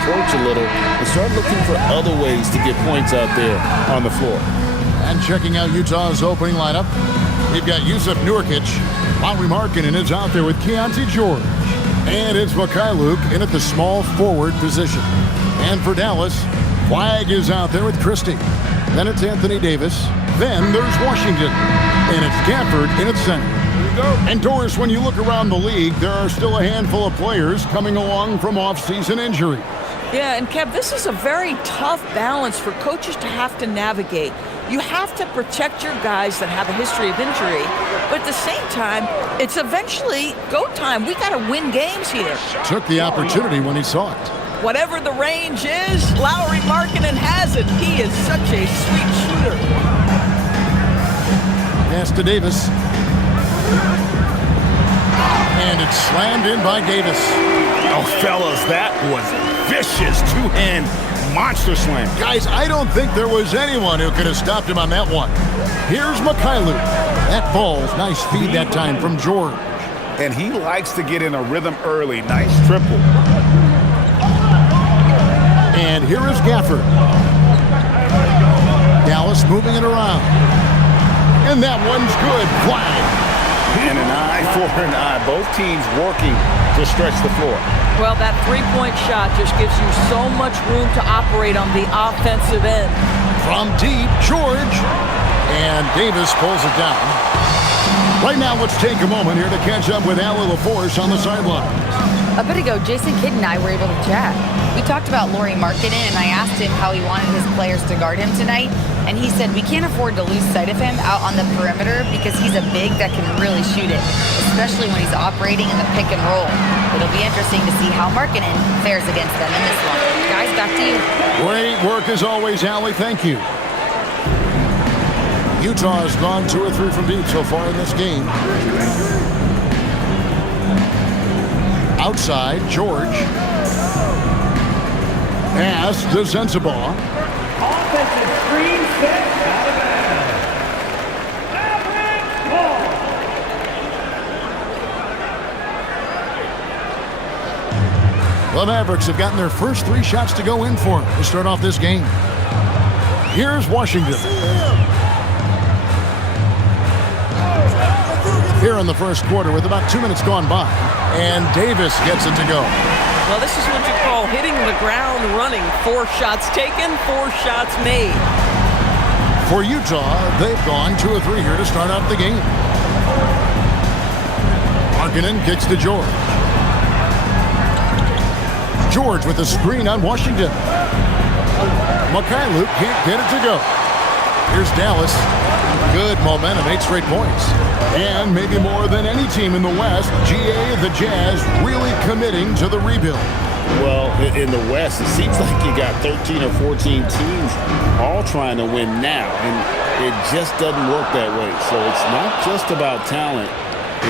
approach a little and start looking for other ways to get points out there on the floor. And checking out Utah's opening lineup, we've got Yusuf Nurkic. Lauri Markkanen is out there with Keontae George. And it's Mikhailuk in at the small forward position. And for Dallas, Flagg is out there with Christie. Then it's Anthony Davis. Then there's Washington. And it's Gafford in at center. And Doris, when you look around the league, there are still a handful of players coming along from off-season injury. Yeah, and Kev, this is a very tough balance for coaches to have to navigate. You have to protect your guys that have a history of injury, but at the same time, it's eventually go time. We got to win games here. Took the opportunity when he saw it. Whatever the range is, Lauri Markkanen has it. He is such a sweet shooter. Pass to Davis. And it's slammed in by Davis. Oh, fellas, that was vicious two-hand monster slam. Guys, I don't think there was anyone who could have stopped him on that one. Here's Mikhailuk. That ball's nice feed that time from George. And he likes to get in a rhythm early. Nice triple. And here is Gafford. Dallas moving it around. And that one's good. Flag. And an eye for an eye. Both teams working to stretch the floor. Well, that three-point shot just gives you so much room to operate on the offensive end. From deep, George. And Davis pulls it down. Right now, let's take a moment here to catch up with Allie LaForce on the sideline. A bit ago, Jason Kidd and I were able to chat. We talked about Lauri Markkanen, and I asked him how he wanted his players to guard him tonight. And he said we can't afford to lose sight of him out on the perimeter because he's a big that can really shoot it, especially when he's operating in the pick and roll. It'll be interesting to see how Markkanen fares against them in this one. Guys, back to you. Great work as always, Allie. Thank you. Utah has gone 2 or 3 from deep so far in this game. Outside, George. Pass to Sensabaugh. Offensive screen set out of bounds. Mavericks ball. The Mavericks have gotten their first 3 shots to go in for them to start off this game. Here's Washington. Here in the first quarter with about 2 minutes gone by. And Davis gets it to go. Well, this is what you call hitting the ground running. 4 shots taken, 4 shots made. For Utah, they've gone 2 or 3 here to start out the game. Markkanen kicks to George. George with the screen on Washington. Mikhailuk can't get it to go. Here's Dallas. Good momentum, 8 straight points. And maybe more than any team in the West, GA, the Jazz, really committing to the rebuild. Well, in the West, it seems like you got 13 or 14 teams all trying to win now, and it just doesn't work that way. So it's not just about talent,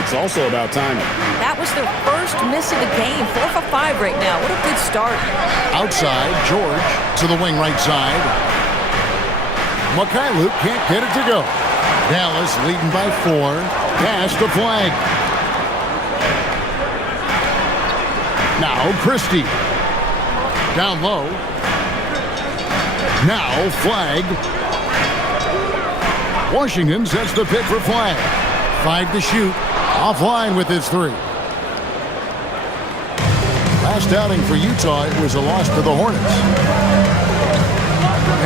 it's also about timing. That was their first miss of the game. 4 for 5 right now. What a good start. Outside, George to the wing right side. Mikhailuk can't get it to go. Dallas leading by 4. Pass to Flagg. Now Christie. Down low. Now Flagg. Washington sets the pick for Flagg. 5 to shoot. Offline with his 3. Last outing for Utah, it was a loss to the Hornets.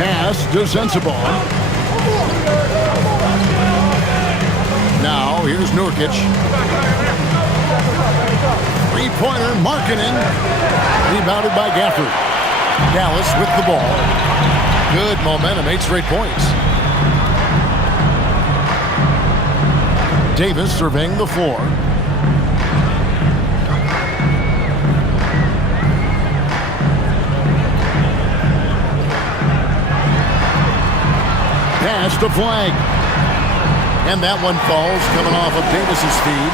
Pass to Sensabaugh. Now here's Nurkic. 3-pointer, Markkanen. Rebounded by Gafford. Dallas with the ball. Good momentum, 8 straight points. Davis surveying the floor. Pass to Flagg. And that one falls, coming off of Davis's feed.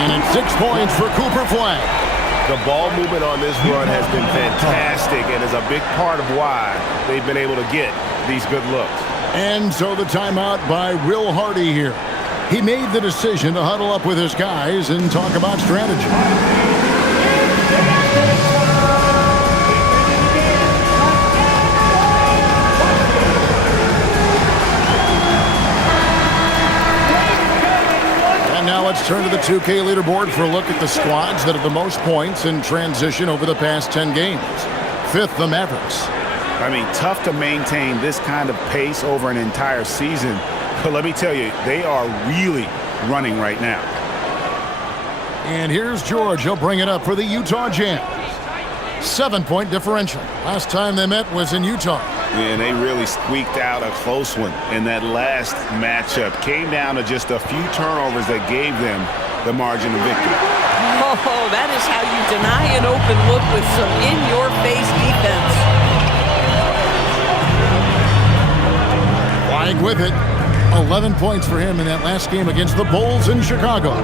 And it's 6 points for Cooper Flagg. The ball movement on this run has been fantastic and is a big part of why they've been able to get these good looks. And so the timeout by Will Hardy here. He made the decision to huddle up with his guys and talk about strategy. let's turn to the 2K leaderboard for a look at the squads that have the most points in transition over the past 10 games. Fifth, the Mavericks. I mean, tough to maintain this kind of pace over an entire season. But let me tell you, they are really running right now. And here's George. He'll bring it up for the Utah Jazz. 7-point differential. Last time they met was in Utah. And they really squeaked out a close one in that last matchup. Came down to just a few turnovers that gave them the margin of victory. Oh, that is how you deny an open look with some in-your-face defense. Flying with it. 11 points for him in that last game against the Bulls in Chicago.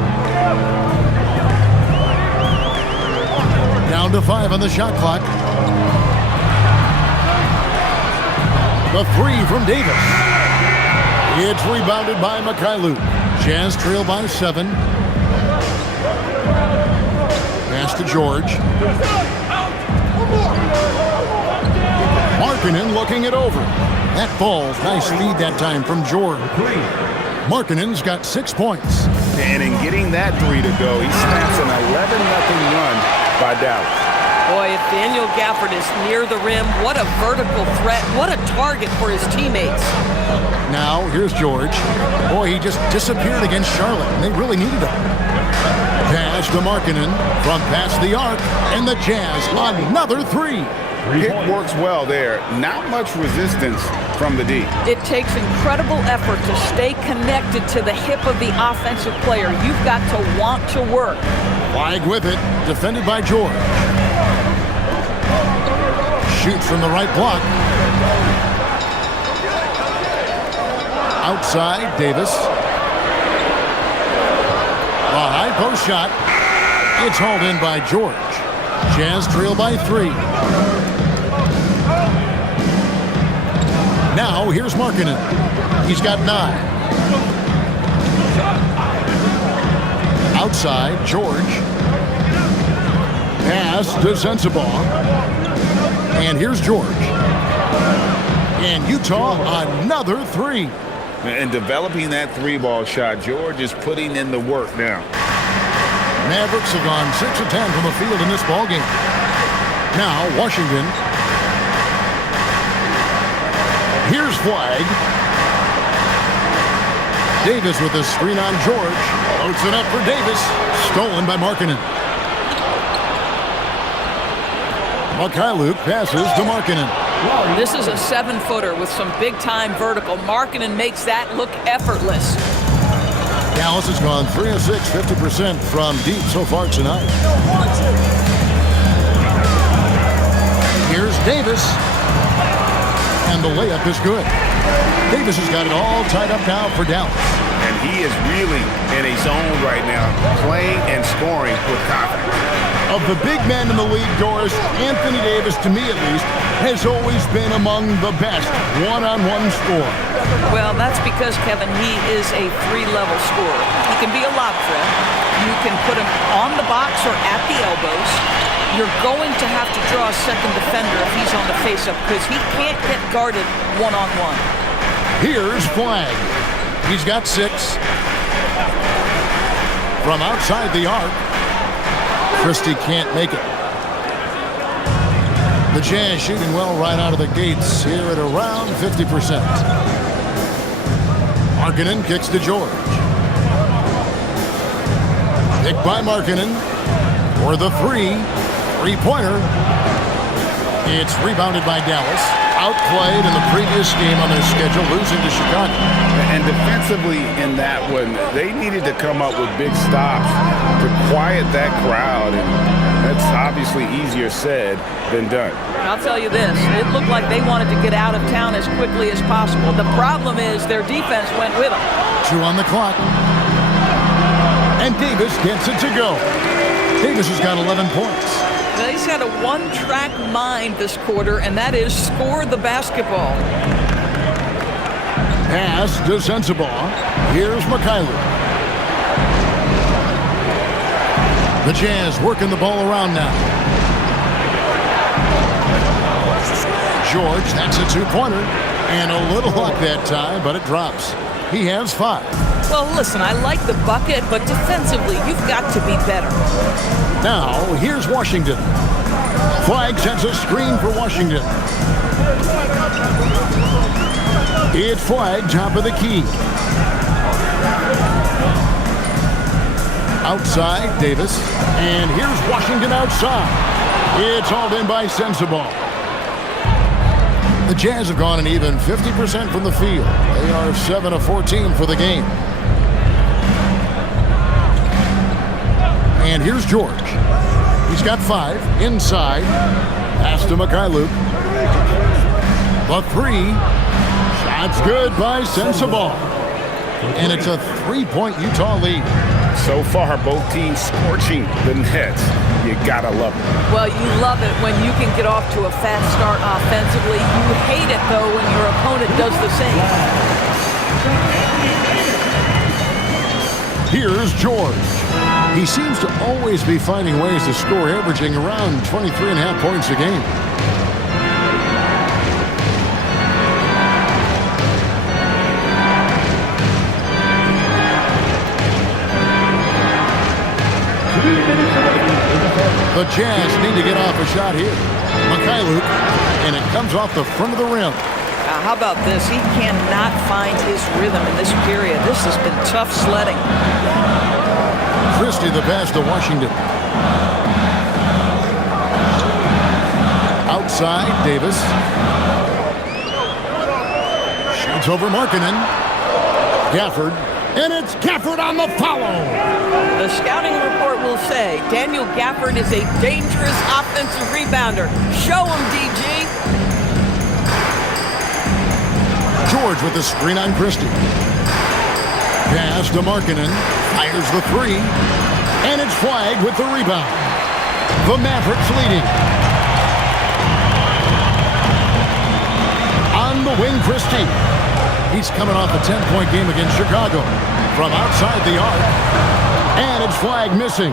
Down to 5 on the shot clock. The three from Davis. It's rebounded by Luke. Jazz trail by 7. Pass to George. Markkanen looking it over. That falls. Nice feed that time from George. Markkanen's got 6 points. And in getting that three to go, he snaps an 11-0 run by Dallas. Boy, if Daniel Gafford is near the rim, what a vertical threat. What a target for his teammates. Now, here's George. Boy, he just disappeared against Charlotte, and they really needed him. Pass to Markkanen from past the arc, and the Jazz another three. Pick works well there. Not much resistance from the D. It takes incredible effort to stay connected to the hip of the offensive player. You've got to want to work. Flag with it, defended by George. Shoots from the right block. Outside, Davis. A high post shot. It's hauled in by George. Jazz trail by 3. Now, here's Markkanen. He's got 9. Outside, George. Pass to Sensabaugh. And here's George. And Utah, another 3. And developing that 3-ball shot, George is putting in the work now. Mavericks have gone 6 of 10 from the field in this ballgame. Now, Washington. Here's Flag. Davis with a screen on George. Loads it up for Davis. Stolen by Markkanen. Luke passes to Markkanen. This is a 7-footer with some big-time vertical. Markkanen makes that look effortless. Dallas has gone 3 of 6, 50% from deep so far tonight. Here's Davis. And the layup is good. Davis has got it all tied up now for Dallas. And he is really in a zone right now, playing and scoring with confidence. Of the big men in the league, Doris, Anthony Davis, to me at least, has always been among the best one-on-one scorer. Well, that's because, Kevin, he is a 3-level scorer. He can be a lob threat. You can put him on the box or at the elbows. You're going to have to draw a second defender if he's on the face-up because he can't get guarded one-on-one. Here's Flag. He's got 6. From outside the arc. Christie can't make it. The Jazz shooting well right out of the gates here at around 50%. Markkanen kicks to George. Picked by Markkanen for the 3-pointer. It's rebounded by Dallas. Outplayed in the previous game on their schedule, losing to Chicago. And defensively in that one, they needed to come up with big stops to quiet that crowd. And that's obviously easier said than done. I'll tell you this, it looked like they wanted to get out of town as quickly as possible. The problem is their defense went with them. 2 on the clock. And Davis gets it to go. Davis has got 11 points. He's got a one-track mind this quarter, and that is score the basketball. Pass to Sensabaugh. Here's Luke. The Jazz working the ball around now. George, that's a 2-pointer. And a little luck that time, but it drops. He has 5. Well, listen, I like the bucket, but defensively, you've got to be better. Now, here's Washington. Flag sets a screen for Washington. It's Flag, top of the key. Outside, Davis. And here's Washington outside. It's hauled in by Sensabaugh. The Jazz have gone an even 50% from the field. They are 7 of 14 for the game. And here's George. He's got 5 inside. Pass to Mikhailuk. The 3. Shot's good by Sensabaugh. And it's a 3-point Utah lead. So far, both teams scorching the Nets. You gotta love it. Well, you love it when you can get off to a fast start offensively. You hate it, though, when your opponent does the same. Here's George. He seems to always be finding ways to score, averaging around 23.5 points a game. The Jazz need to get off a shot here. Mikhailuk, and it comes off the front of the rim. How about this? He cannot find his rhythm in this period. This has been tough sledding. Christie the pass to Washington. Outside, Davis. Shoots over Markkanen. Gafford. And it's Gafford on the follow. The scouting report will say Daniel Gafford is a dangerous offensive rebounder. Show him, DG. George with the screen on Christie. Pass to Markkanen. Fires the 3. And it's Flag with the rebound. The Mavericks leading. On the wing, Christie. He's coming off a 10-point game against Chicago. From outside the arc. And it's Flag missing.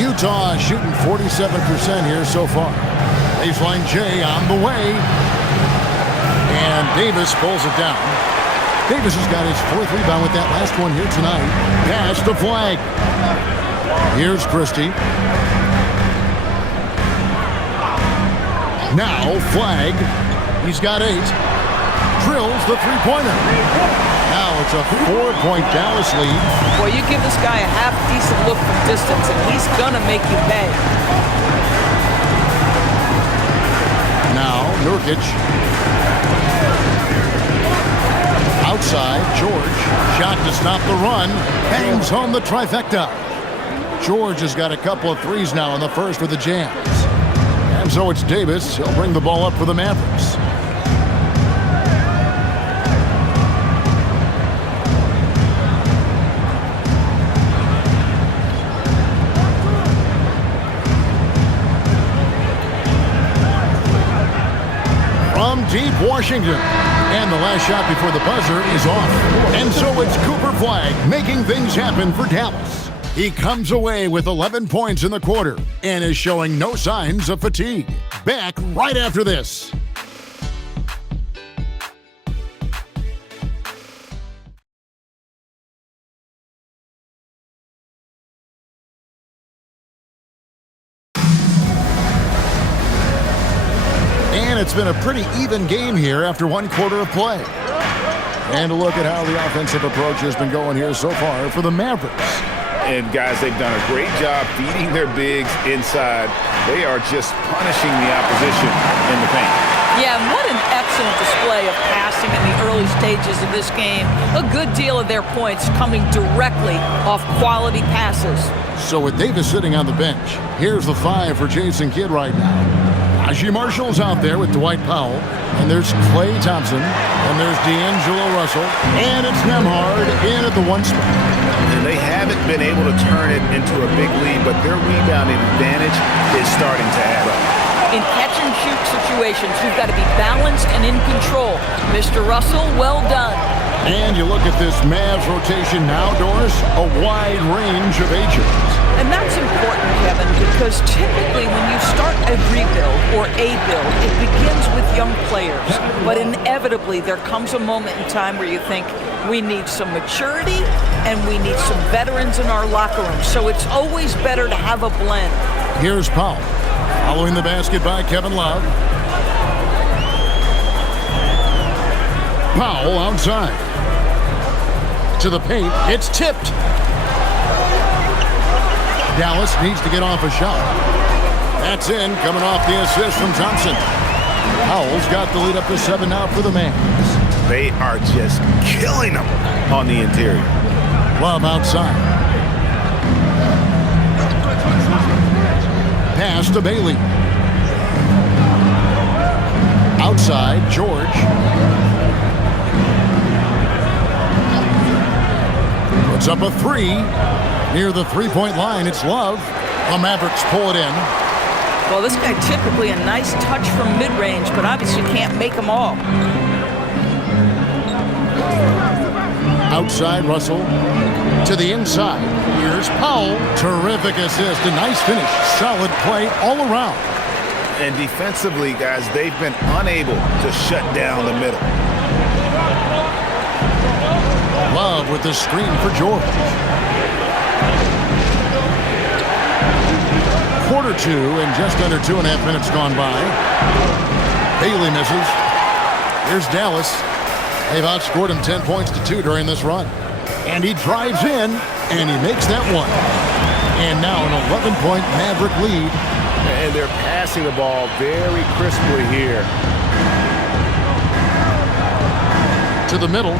Utah shooting 47% here so far. Baseline J on the way. And Davis pulls it down. Davis has got his 4th rebound with that last one here tonight. Pass to Flag. Here's Christie. Now Flag. He's got 8. Drills the 3-pointer. Now it's a 4-point Dallas lead. Well, you give this guy a half-decent look from distance, and he's gonna make you pay. Now Nurkic. Outside, George. Shot to stop the run. Bangs home the trifecta. George has got a couple of threes now in the first for the Jazz. And so it's Davis. He'll bring the ball up for the Mavericks. From deep Washington. And the last shot before the buzzer is off. And so it's Cooper Flag making things happen for Dallas. He comes away with 11 points in the quarter and is showing no signs of fatigue. Back right after this. And it's been a pretty even game here after 1 quarter of play. And a look at how the offensive approach has been going here so far for the Mavericks. And guys, they've done a great job feeding their bigs inside. They are just punishing the opposition in the paint. Yeah, and what an excellent display of passing in the early stages of this game. A good deal of their points coming directly off quality passes. So with Davis sitting on the bench, here's the 5 for Jason Kidd right now. Najee Marshall's out there with Dwight Powell. And there's Klay Thompson. And there's D'Angelo Russell. And it's Nembhard in at the 1 spot. And they haven't been able to turn it into a big lead, but their rebounding advantage is starting to add up. In catch-and-shoot situations, you've got to be balanced and in control. Mr. Russell, well done. And you look at this Mavs rotation now, Doris, a wide range of ages. And that's important, Kevin, because typically when you start a rebuild or a build, it begins with young players. But inevitably, there comes a moment in time where you think we need some maturity and we need some veterans in our locker room. So it's always better to have a blend. Here's Powell. Following the basket by Kevin Love. Powell outside. To the paint. It's tipped. Dallas needs to get off a shot. That's in, coming off the assist from Thompson. Powell's got the lead up to 7 now for the Mavs. They are just killing them on the interior. Love outside. Pass to Bailey. Outside, George. Puts up a 3. Near the three-point line, it's Love. The Mavericks pull it in. Well, this guy typically a nice touch from mid-range, but obviously can't make them all. Outside, Russell. To the inside. Here's Powell. Terrific assist. A nice finish. Solid play all around. And defensively, guys, they've been unable to shut down the middle. Love with the screen for George. Quarter 2 and just under 2.5 minutes gone by. Bailey misses. Here's Dallas. They've outscored him 10 points to 2 during this run. And he drives in, and he makes that one. And now an 11-point Maverick lead. And they're passing the ball very crisply here. To the middle.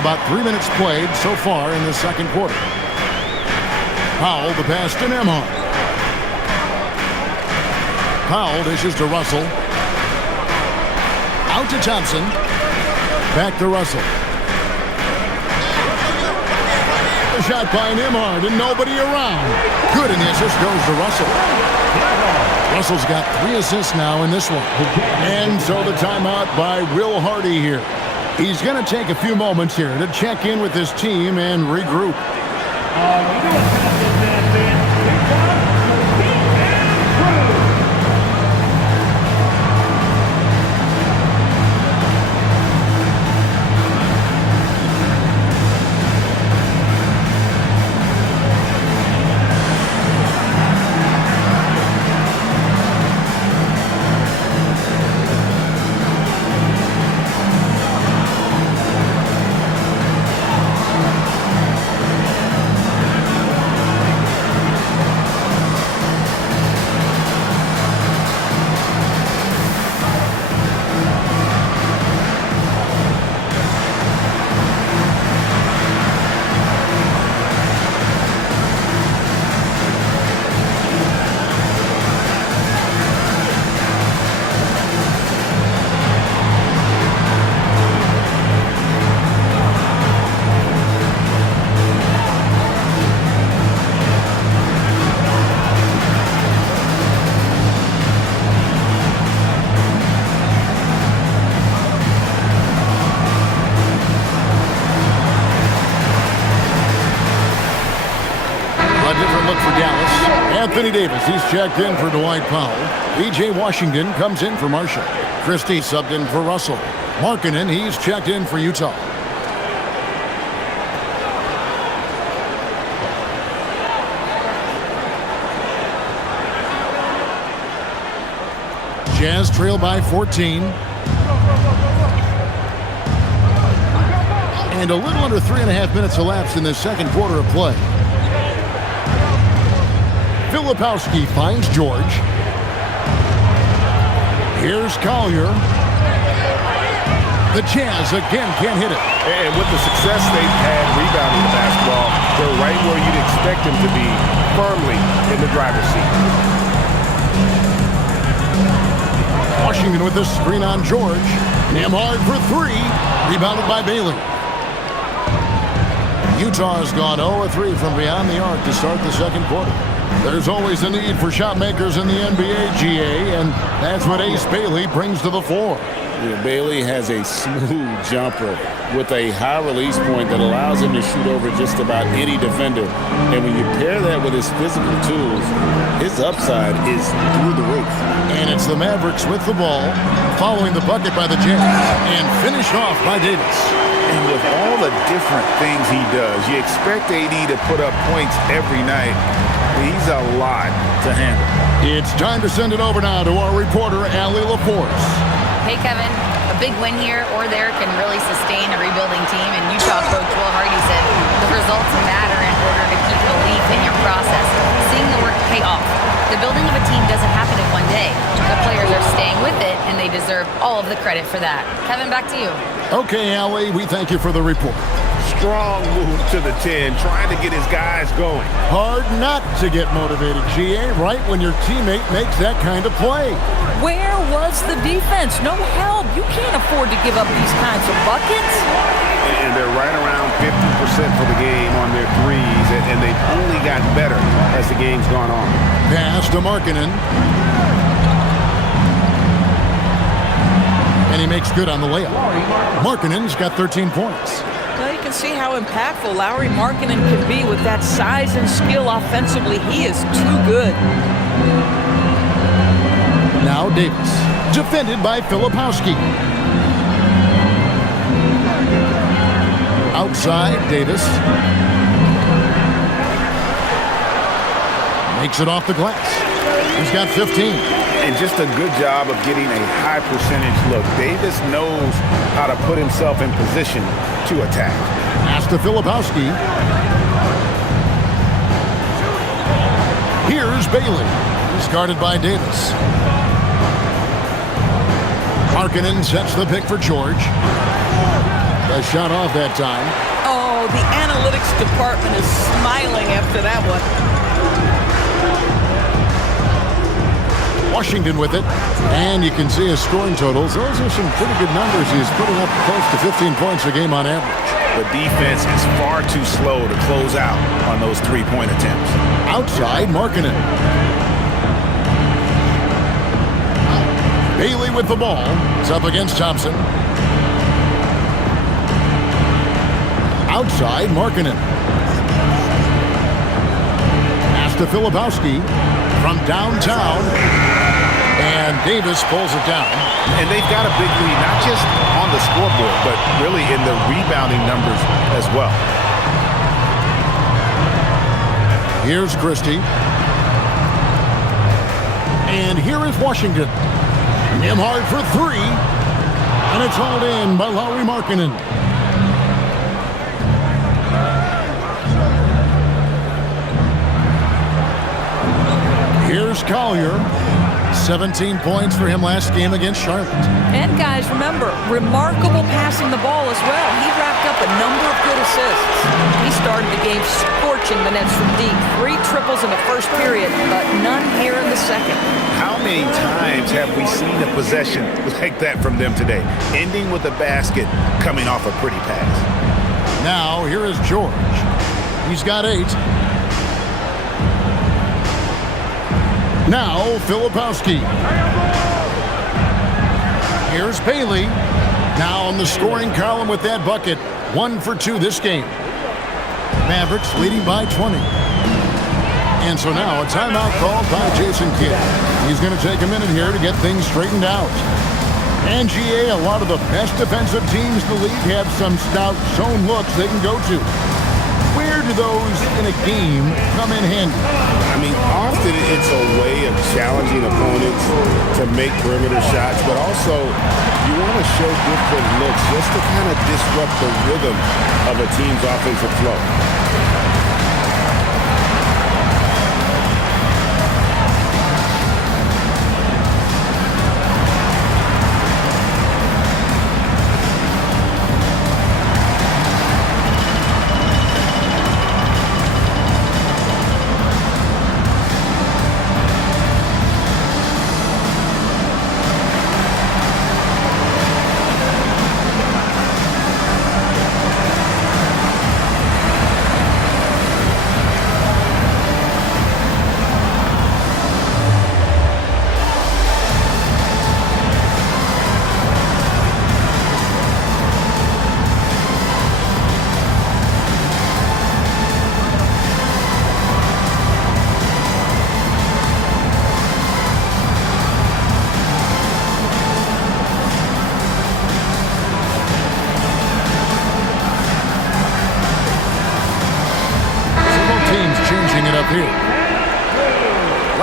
About 3 minutes played so far in the second quarter. Powell, the pass to Nembhard. Powell dishes to Russell. Out to Thompson. Back to Russell. A shot by Nembhard and nobody around. Good, and the assist goes to Russell. Russell's got 3 assists now in this one. And so the timeout by Will Hardy here. He's going to take a few moments here to check in with his team and regroup. Anthony Davis, he's checked in for Dwight Powell. B.J. Washington comes in for Marshall. Christie subbed in for Russell. Markkanen, he's checked in for Utah. Jazz trail by 14. And a little under 3.5 minutes elapsed in the second quarter of play. Filipowski finds George. Here's Collier. The Jazz again can't hit it. And with the success they've had rebounding the basketball, they're right where you'd expect them to be, firmly in the driver's seat. Washington with the screen on George. Nembhard for 3. Rebounded by Bailey. Utah has gone 0-3 from beyond the arc to start the second quarter. There's always a need for shot makers in the NBA, GA, and that's what Ace Bailey brings to the floor. Bailey has a smooth jumper with a high release point that allows him to shoot over just about any defender. And when you pair that with his physical tools, his upside is through the roof. And it's the Mavericks with the ball, following the bucket by the Jazz, and finished off by Davis. And with all the different things he does, you expect AD to put up points every night. He's a lot to handle. It's time to send it over now to our reporter, Allie LaForce. Hey, Kevin, a big win here or there can really sustain a rebuilding team. And Utah coach Will Hardy said the results matter in order to keep belief in your process. Seeing the work pay off. The building of a team doesn't happen in one day. The players are staying with it, and they deserve all of the credit for that. Kevin, back to you. Okay, Allie, we thank you for the report. Strong move to the 10, trying to get his guys going. Hard not to get motivated, GA, right when your teammate makes that kind of play. Where was the defense? No help. You can't afford to give up these kinds of buckets. And they're right around 50% for the game on their threes, and they've only gotten better as the game's gone on. Pass to Markkanen. And he makes good on the layup. Markkanen's got 13 points. Well, you can see how impactful Lauri Markkanen can be with that size and skill offensively. He is too good. Now Davis, defended by Filipowski. Outside, Davis. Makes it off the glass. He's got 15. And just a good job of getting a high percentage look. Davis knows how to put himself in position to attack. Pass to Filipowski. Here's Bailey. He's guarded by Davis. Markkanen sets the pick for George. A shot off that time. Oh, the analytics department is smiling after that one. Washington with it, and you can see his scoring totals. Those are some pretty good numbers. He's putting up close to 15 points a game on average. The defense is far too slow to close out on those three-point attempts. Outside, Markkanen. Bailey with the ball. It's up against Thompson. Outside, Markkanen. Pass to Filipowski from downtown. And Davis pulls it down. And they've got a big lead, not just on the scoreboard, but really in the rebounding numbers as well. Here's Christie. And here is Washington. Nembhard for three. And it's hauled in by Lauri Markkanen. Here's Collier. 17 points for him last game against Charlotte. And guys, remember, remarkable passing the ball as well. He racked up a number of good assists. He started the game scorching the Nets from deep. 3 triples in the first period, but none here in the second. How many times have we seen a possession like that from them today? Ending with a basket, coming off a pretty pass. Now, here is George. He's got 8. Now, Filipowski. Here's Bailey. Now on the scoring column with that bucket. 1 for 2 this game. Mavericks leading by 20. And so now a timeout called by Jason Kidd. He's going to take a minute here to get things straightened out. And GA, a lot of the best defensive teams in the league have some stout zone looks they can go to. Where do those in a game come in handy? I mean, often it's a way of challenging opponents to make perimeter shots, but also you want to show different looks just to kind of disrupt the rhythm of a team's offensive flow.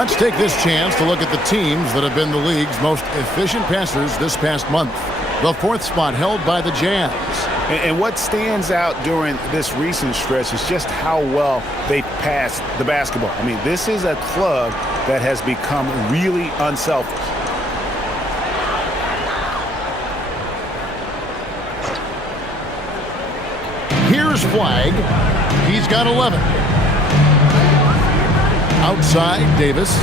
Let's take this chance to look at the teams that have been the league's most efficient passers this past month. The 4th spot held by the Jazz. And what stands out during this recent stretch is just how well they pass the basketball. I mean, this is a club that has become really unselfish. Here's Flagg. He's got 11. Outside, Davis.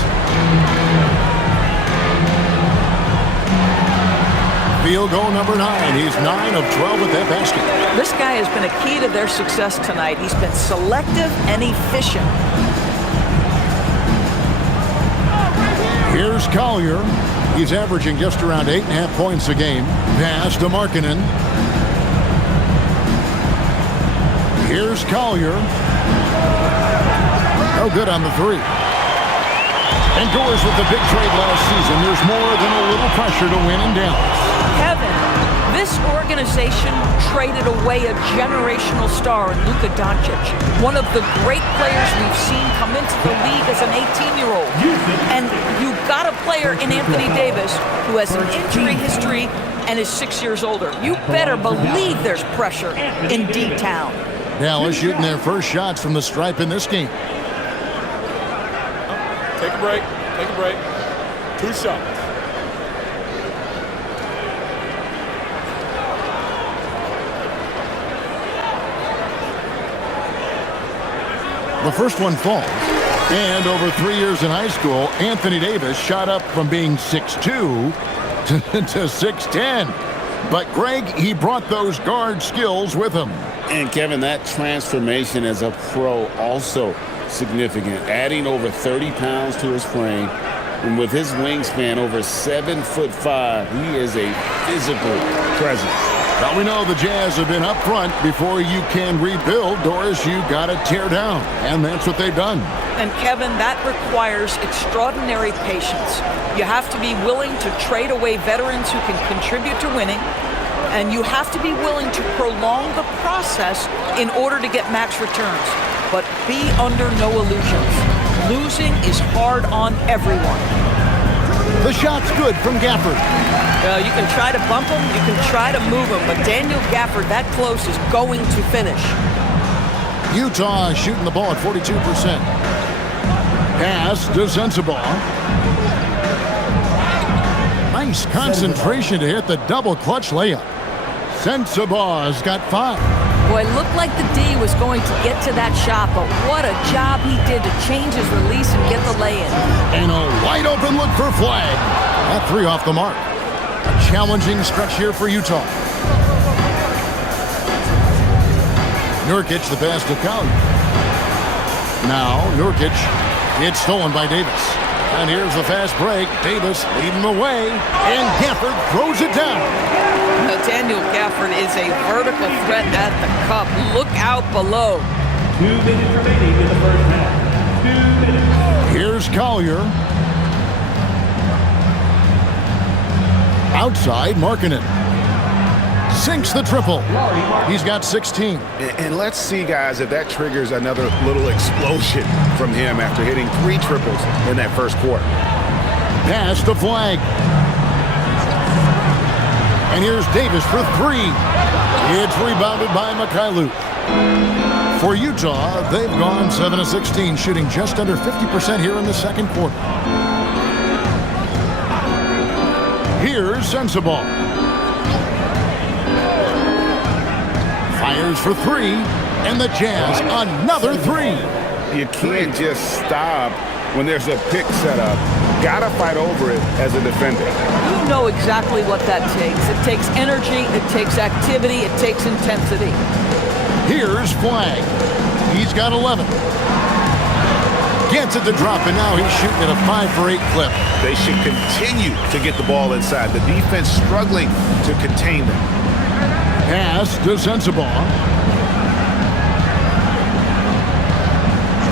Field goal number 9. He's 9 of 12 at that basket. This guy has been a key to their success tonight. He's been selective and efficient. Here's Collier. He's averaging just around 8.5 points a game. Pass to Markkanen. Here's Collier. No good on the 3. Endures with the big trade last season. There's more than a little pressure to win in Dallas. Kevin, this organization traded away a generational star in Luka Doncic, one of the great players we've seen come into the league as an 18-year-old. And you got a player in Anthony Davis who has an injury history and is 6 years older. You better believe there's pressure in D-Town. Dallas shooting their first shots from the stripe in this game. Take a break. Take a break. 2 shots. The first one falls. And over 3 years in high school, Anthony Davis shot up from being 6'2" to 6'10". But Greg, he brought those guard skills with him. And Kevin, that transformation as a pro also significant, adding over 30 pounds to his frame. And with his wingspan over 7'5", he is a physical presence. Now we know the Jazz have been up front. Before you can rebuild, Doris, you got to tear down. And that's what they've done. And Kevin, that requires extraordinary patience. You have to be willing to trade away veterans who can contribute to winning. And you have to be willing to prolong the process in order to get max returns. But be under no illusions. Losing is hard on everyone. The shot's good from Gafford. You can try to bump him, you can try to move him, but Daniel Gafford, that close, is going to finish. Utah shooting the ball at 42%. Pass to Sensabaugh. Nice concentration to hit the double clutch layup. Sensabaugh's got 5. Boy, it looked like the D was going to get to that shot, but what a job he did to change his release and get the lay-in. And a wide open look for Flagg. That 3 off the mark. A challenging stretch here for Utah. Nurkic the pass to Collier. Now Nurkic, it's stolen by Davis. And here's the fast break. Davis leading the way, and Gafford throws it down. Daniel Gafford is a vertical threat at the cup. Look out below. 2 minutes remaining in the first half. 2 minutes. Here's Collier. Outside, Markkanen. Sinks the triple. He's got 16. And let's see, guys, if that triggers another little explosion from him after hitting 3 triples in that first quarter. Pass to Flagg. And here's Davis for 3. It's rebounded by Mikhailuk. For Utah, they've gone 7 of 16, shooting just under 50% here in the second quarter. Here's Sensabaugh. Fires for 3, and the Jazz another 3. You can't just stop when there's a pick set up. Gotta fight over it as a defender. You know exactly what that takes. It takes energy, it takes activity, it takes intensity. Here's Flagg. He's got 11. Gets it to drop, and now he's shooting at a 5 for 8 clip. They should continue to get the ball inside. The defense struggling to contain them. Pass to Sensabaugh.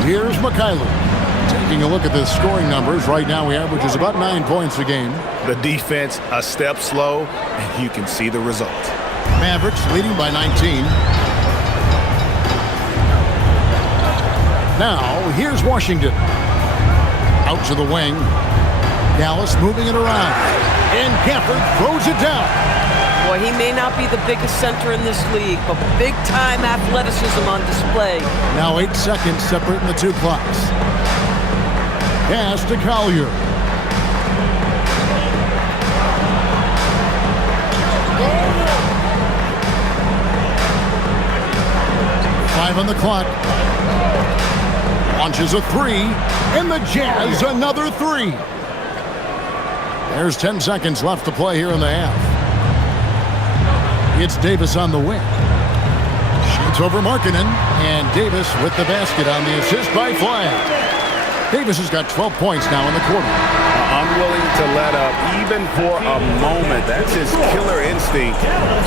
Here's Mikhailuk. Taking a look at the scoring numbers, right now he averages about 9 points a game. The defense a step slow, and you can see the result. Mavericks leading by 19. Now, here's Washington. Out to the wing. Dallas moving it around. And Gafford throws it down. Boy, he may not be the biggest center in this league, but big-time athleticism on display. Now 8 seconds separating the two clocks. Pass to Collier. Five on the clock. Launches a three, and the Jazz another three. There's 10 seconds left to play here in the half. It's Davis on the wing. Shoots over Markkanen, and Davis with the basket on the assist by Flag. Davis has got 12 points now in the quarter. Unwilling to let up even for a moment. That's his killer instinct,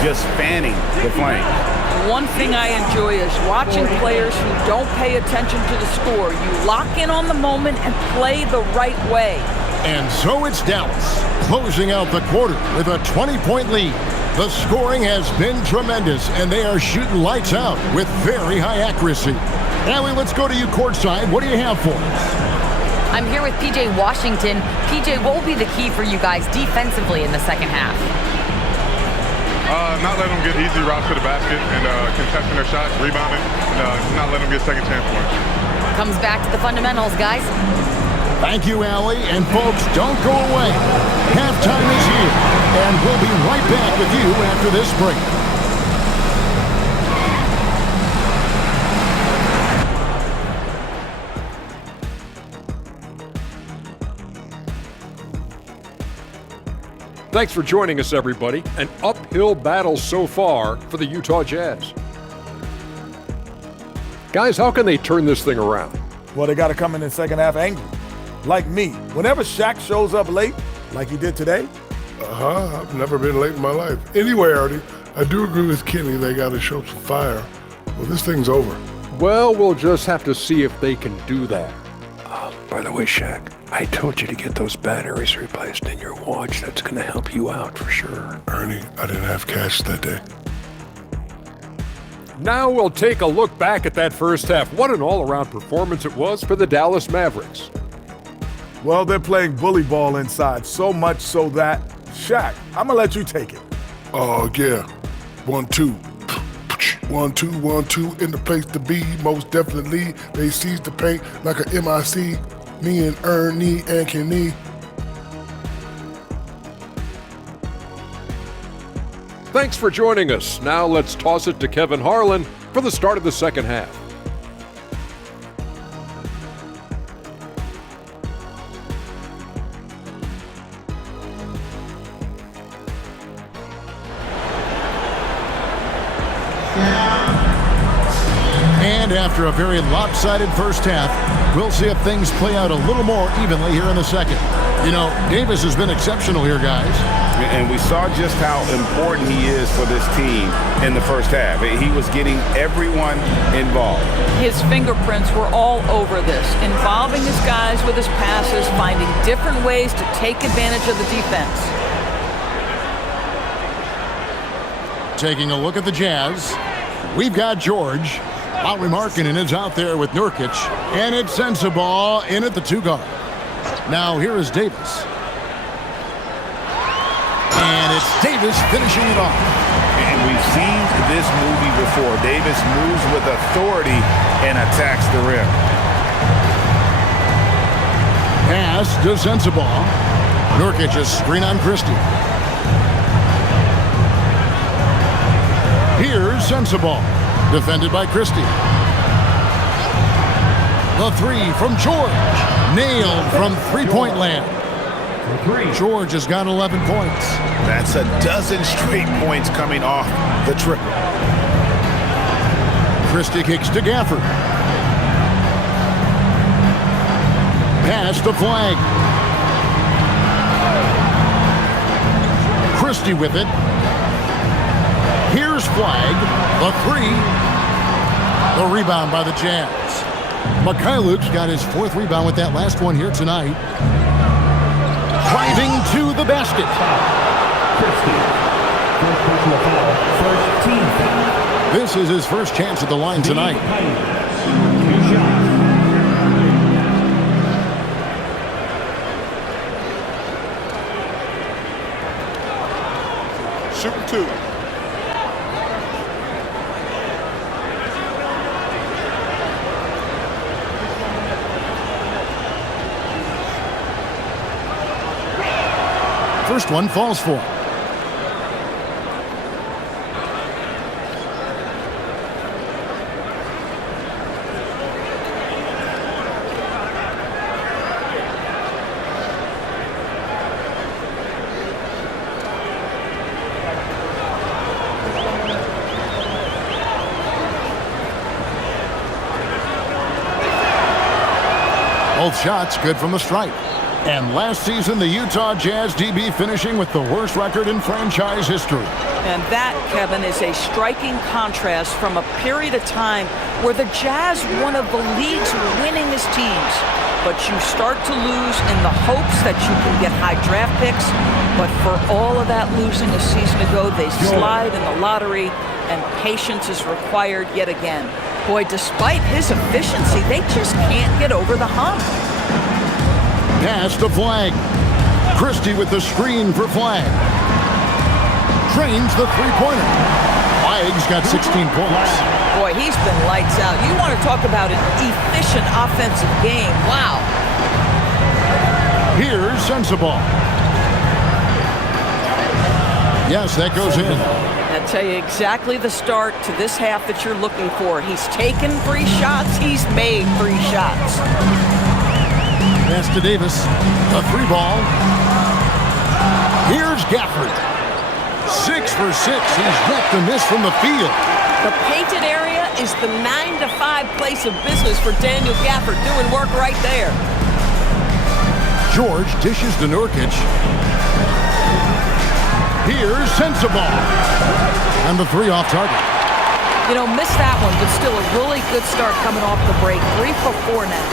just fanning the flame. One thing I enjoy is watching players who don't pay attention to the score. You lock in on the moment and play the right way. And so it's Dallas closing out the quarter with a 20-point lead. The scoring has been tremendous, and they are shooting lights out with very high accuracy. Allie, let's go to you courtside. What do you have for us? I'm here with PJ Washington. PJ, what will be the key for you guys defensively in the second half? Not letting them get easy routes to the basket and contesting their shots, rebounding, and not letting them get second chance points. Comes back to the fundamentals, guys. Thank you, Allie. And folks, don't go away. Halftime is here, and we'll be right back with you after this break. Thanks for joining us, everybody. An uphill battle so far for the Utah Jazz. Guys, how can they turn this thing around? Well, they got to come in the second half angry. Like me. Whenever Shaq shows up late, like he did today. I've never been late in my life. Anyway, Artie, I do agree with Kenny. They got to show some fire. Well, this thing's over. Well, we'll just have to see if they can do that. By the way, Shaq, I told you to get those batteries replaced in your watch. That's going to help you out for sure. Ernie, I didn't have cash that day. Now we'll take a look back at that first half. What an all-around performance it was for the Dallas Mavericks. Well, they're playing bully ball inside, so much so that, Shaq, I'm going to let you take it. Oh, yeah. 1-2. 1-2, 1-2, in the place to be, most definitely. They seize the paint like a MIC. Me and Ernie and Kenny. Thanks for joining us. Now let's toss it to Kevin Harlan for the start of the second half. And after a very lopsided first half, we'll see if things play out a little more evenly here in the second. You know, Davis has been exceptional here, guys. And we saw just how important he is for this team in the first half. He was getting everyone involved. His fingerprints were all over this, involving his guys with his passes, finding different ways to take advantage of the defense. Taking a look at the Jazz, we've got George. Markkanen is out there with Nurkic, and it's Sensabaugh in at the two guard. Now here is Davis. And it's Davis finishing it off. And we've seen this movie before. Davis moves with authority and attacks the rim. Pass to Sensabaugh. Nurkic a screen on Christie. Here's Sensabaugh, defended by Christie. The three from George, nailed from three-point land. George has got 11 points. That's a dozen straight points coming off the triple. Christie kicks to Gafford. Pass to Flag. Christie with it. Here's Flag. The three. The rebound by the Jazz. Mikhailuk's got his fourth rebound with that last one here tonight. Driving to the basket. This is his first chance at the line tonight. shooting 2. First one falls for. Both shots good from the stripe. And last season, the Utah Jazz DB finishing with the worst record in franchise history. And that, Kevin, is a striking contrast from a period of time where the Jazz, one of the league's winningest teams. But you start to lose in the hopes that you can get high draft picks. But for all of that losing a season ago, they slide in the lottery, and patience is required yet again. Boy, despite his efficiency, they just can't get over the hump. Pass to Flag. Christie with the screen for Flag. Drains the three-pointer. Flag's got 16 points. Boy, he's been lights out. You want to talk about an efficient offensive game. Wow. Here's Sensabaugh. Yes, that goes in. I tell you exactly the start to this half that you're looking for. He's taken 3 shots. He's made 3 shots. Pass to Davis. A 3-ball. Here's Gafford. 6 for 6. He's yet to miss from the field. The painted area is the 9-to-5 place of business for Daniel Gafford, doing work right there. George dishes to Nurkic. Here's Sensabaugh. And the 3 off target. You know, missed that one, but still a really good start coming off the break. 3 for 4 now.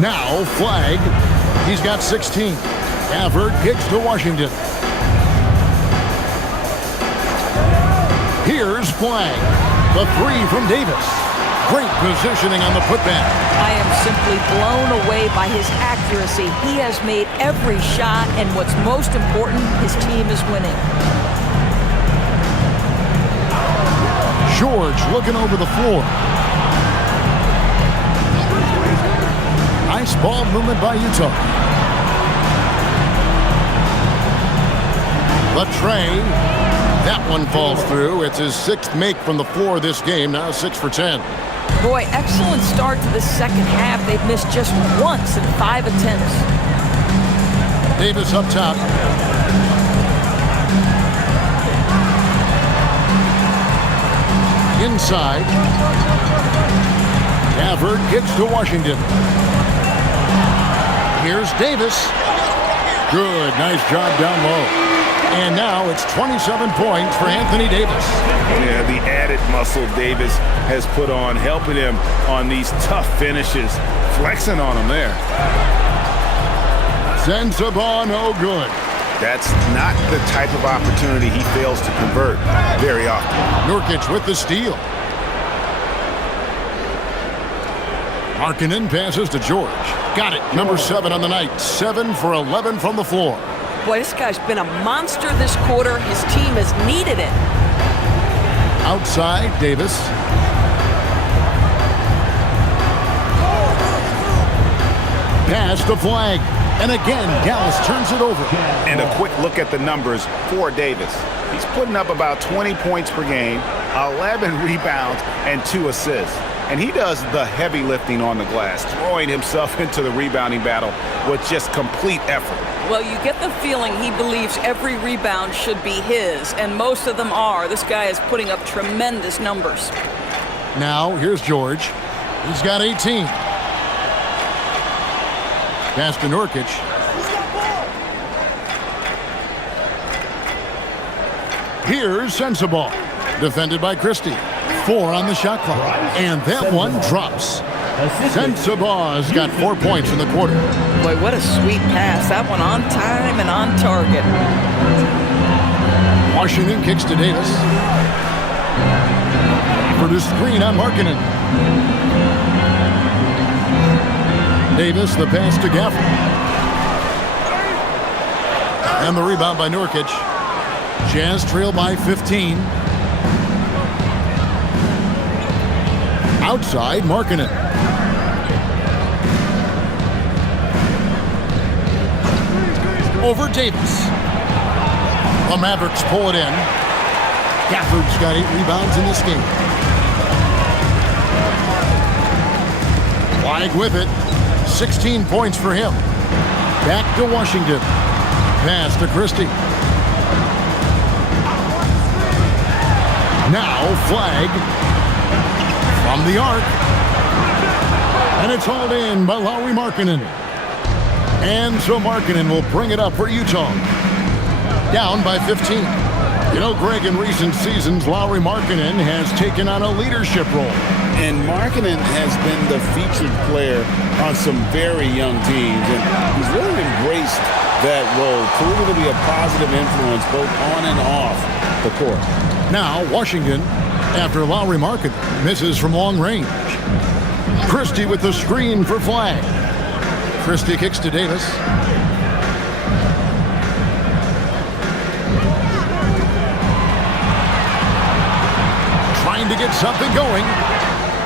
Now Flag. He's got 16. Gafford kicks to Washington. Here's Flag. The 3 from Davis. Great positioning on the putback. I am simply blown away by his accuracy. He has made every shot, and what's most important, his team is winning. George looking over the floor. Nice ball movement by Utah. The tray. That one falls through. It's his 6th make from the floor this game. Now 6 for 10. Boy, excellent start to the second half. They've missed just once in 5 attempts. Davis up top. Inside. Gafford kicks to Washington. Here's Davis. Good, nice job down low. And now it's 27 points for Anthony Davis. Yeah, the added muscle Davis has put on, helping him on these tough finishes. Flexing on him there. Sensabaugh, no good. That's not the type of opportunity he fails to convert very often. Nurkic with the steal. Markkanen passes to George. Got it. Number 7 on the night. 7 for 11 from the floor. Boy, this guy's been a monster this quarter. His team has needed it. Outside, Davis. Pass to Flag. And again, Dallas turns it over. And a quick look at the numbers for Davis. He's putting up about 20 points per game, 11 rebounds, and 2 assists. And he does the heavy lifting on the glass, throwing himself into the rebounding battle with just complete effort. Well, you get the feeling he believes every rebound should be his, and most of them are. This guy is putting up tremendous numbers. Now, here's George. He's got 18. Pass to Nurkic. Here's Sensabaugh. Defended by Christie. 4 on the shot clock. And that one drops. Sensabaugh's got 4 points in the quarter. Boy, what a sweet pass. That one on time and on target. Washington kicks to Davis. For the screen on Markkanen. Davis, the pass to Gafford. And the rebound by Nurkic. Jazz trail by 15. Outside, Markkanen. Over Davis. The Mavericks pull it in. Gafford's got 8 rebounds in this game. Flag with it. 16 points for him. Back to Washington. Pass to Christie. Now Flag from the arc. And it's hauled in by Lauri Markkanen. And so Markkanen will bring it up for Utah. Down by 15. You know, Greg, in recent seasons, Lauri Markkanen has taken on a leadership role. And Markkanen has been the featured player on some very young teams. And he's really embraced that role, proving to be a positive influence both on and off the court. Now, Washington, after Lauri Markkanen misses from long range. Christie with the screen for Flag. Christie kicks to Davis. Trying to get something going.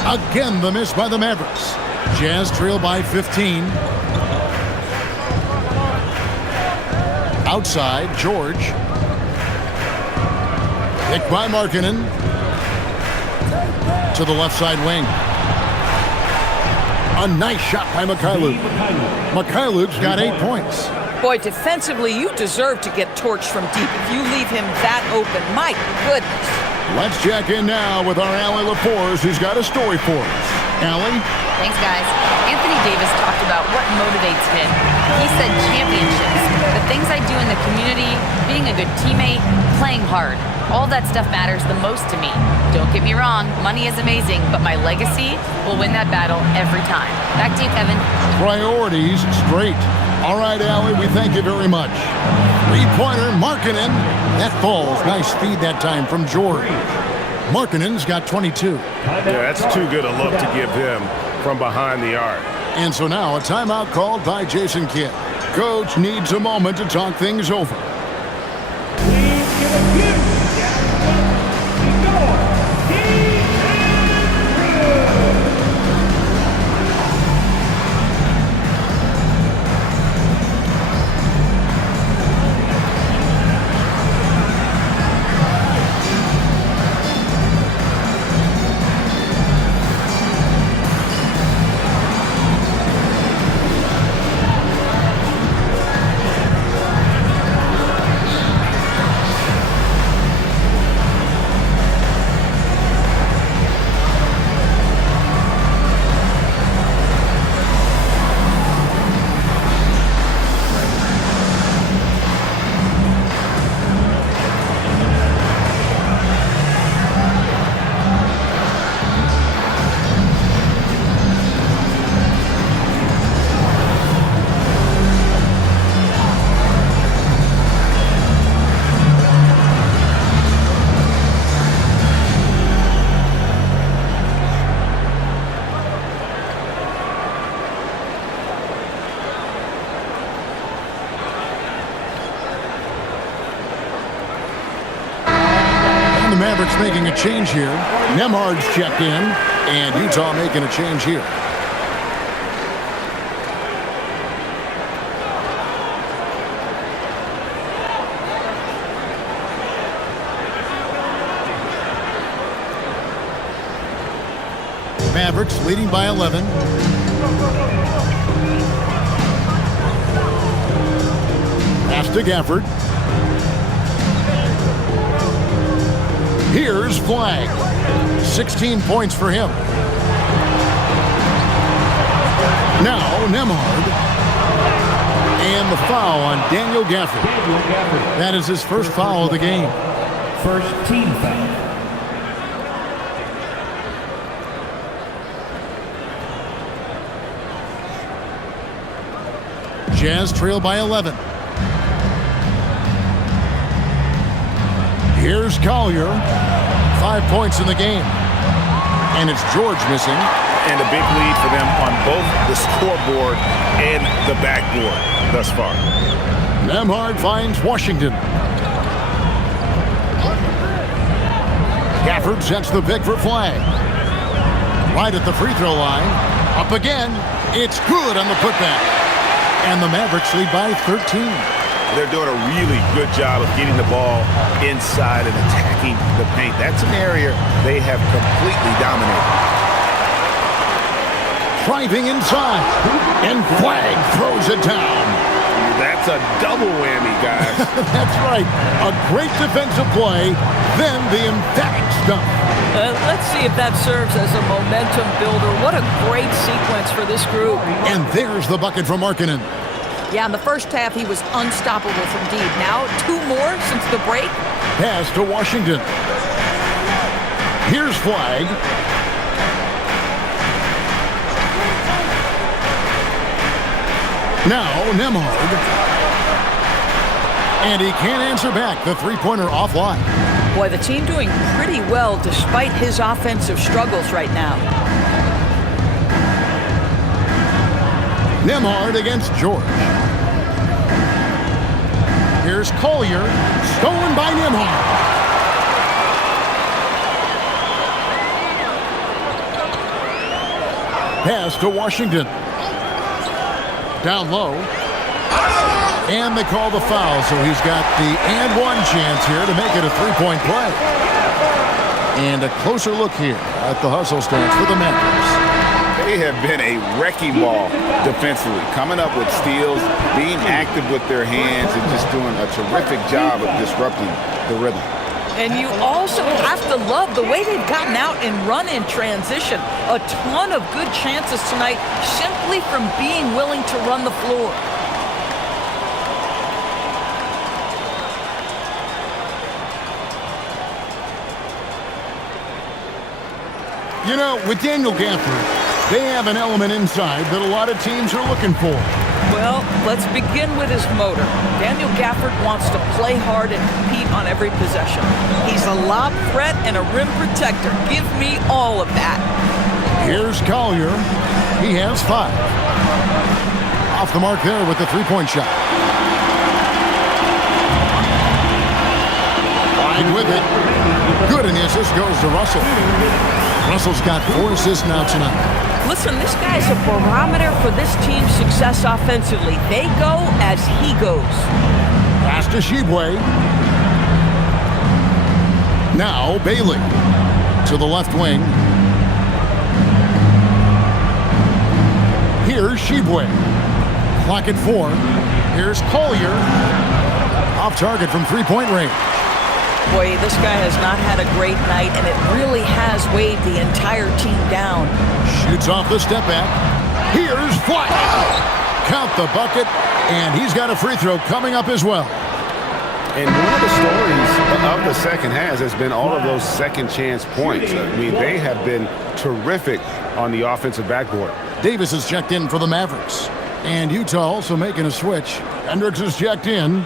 Again, the miss by the Mavericks. Jazz trail by 15. Outside, George. Picked by Markkanen. To the left side wing. A nice shot by Mikhailuk. Mikhailuk's got 8 points. Boy, defensively, you deserve to get torched from deep if you leave him that open. My goodness. Let's check in now with our Allie LaForce, who's got a story for us. Allie? Thanks, guys. Anthony Davis talked about what motivates him. He said championships, the things I do in the community, being a good teammate, playing hard. All that stuff matters the most to me. Don't get me wrong, money is amazing, but my legacy will win that battle every time. Back to you, Kevin. Priorities straight. All right, Allie, we thank you very much. 3-pointer, Markkanen. That falls. Nice feed that time from George. Markkanen's got 22. Yeah, that's too good a look to give him from behind the arc. And so now a timeout called by Jason Kidd. Coach needs a moment to talk things over. Mavericks making a change here. Nembhard's checked in, and Utah making a change here. Mavericks leading by 11. Pass to Gafford. Here's Flag. 16 points for him. Now Nembhard. And the foul on Daniel Gafford. That is his first foul of the game. First team foul. Jazz trail by 11. Here's Collier. 5 points in the game. And it's George missing. And a big lead for them on both the scoreboard and the backboard thus far. Nembhard finds Washington. Gafford sets the pick for Flag. Right at the free throw line. Up again. It's good on the putback. And the Mavericks lead by 13. They're doing a really good job of getting the ball inside and attacking the paint. That's an area they have completely dominated. Driving inside. And Flag throws it down. That's a double whammy, guys. That's right. A great defensive play, then the emphatic stuff. Let's see if that serves as a momentum builder. What a great sequence for this group. And there's the bucket from Markkanen. Yeah, in the first half, he was unstoppable from deep. Now, 2 more since the break. Pass to Washington. Here's Flag. Now, Nembhard. And he can't answer back. The three-pointer offline. Boy, the team doing pretty well despite his offensive struggles right now. Nembhard against George. Here's Collier. Stolen by Nembhard. Pass to Washington. Down low. And they call the foul, so he's got the and one chance here to make it a three-point play. And a closer look here at the hustle stance for the Memphis. They have been a wrecking ball defensively, coming up with steals, being active with their hands, and just doing a terrific job of disrupting the rhythm. And you also have to love the way they've gotten out and run in transition. A ton of good chances tonight simply from being willing to run the floor. You know, with Daniel Gafford, they have an element inside that a lot of teams are looking for. Well, let's begin with his motor. Daniel Gafford wants to play hard and compete on every possession. He's a lob threat and a rim protector. Give me all of that. Here's Collier. He has 5. Off the mark there with the three-point shot. Wide with it. Good, and the assist goes to Russell. Russell's got 4 assists now tonight. Listen, this guy's a barometer for this team's success offensively. They go as he goes. Pass to Shibwe. Now Bailey to the left wing. Here's Shibwe. Clock at 4. Here's Collier. Off target from three-point range. Boy, this guy has not had a great night, and it really has weighed the entire team down. Shoots off the step back. Here's Flag. Count the bucket, and he's got a free throw coming up as well. And one of the stories of the second half has been all of those second chance points. I mean, they have been terrific on the offensive backboard. Davis is checked in for the Mavericks. And Utah also making a switch. Hendricks is checked in.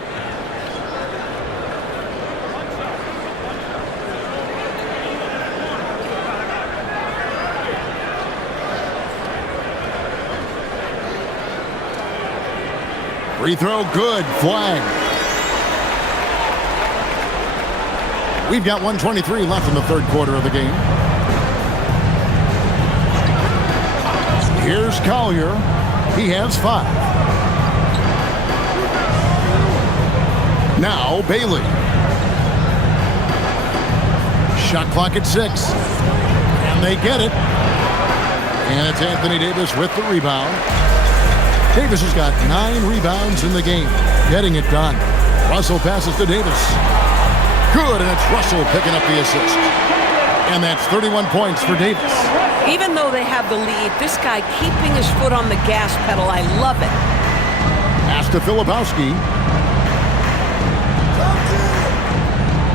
Free throw good. Flag. We've got 1:23 left in the third quarter of the game. Here's Collier. He has 5. Now Bailey. Shot clock at 6. And they get it. And it's Anthony Davis with the rebound. Davis has got 9 rebounds in the game, getting it done. Russell passes to Davis. Good, and it's Russell picking up the assist. And that's 31 points for Davis. Even though they have the lead, this guy keeping his foot on the gas pedal, I love it. Pass to Filipowski.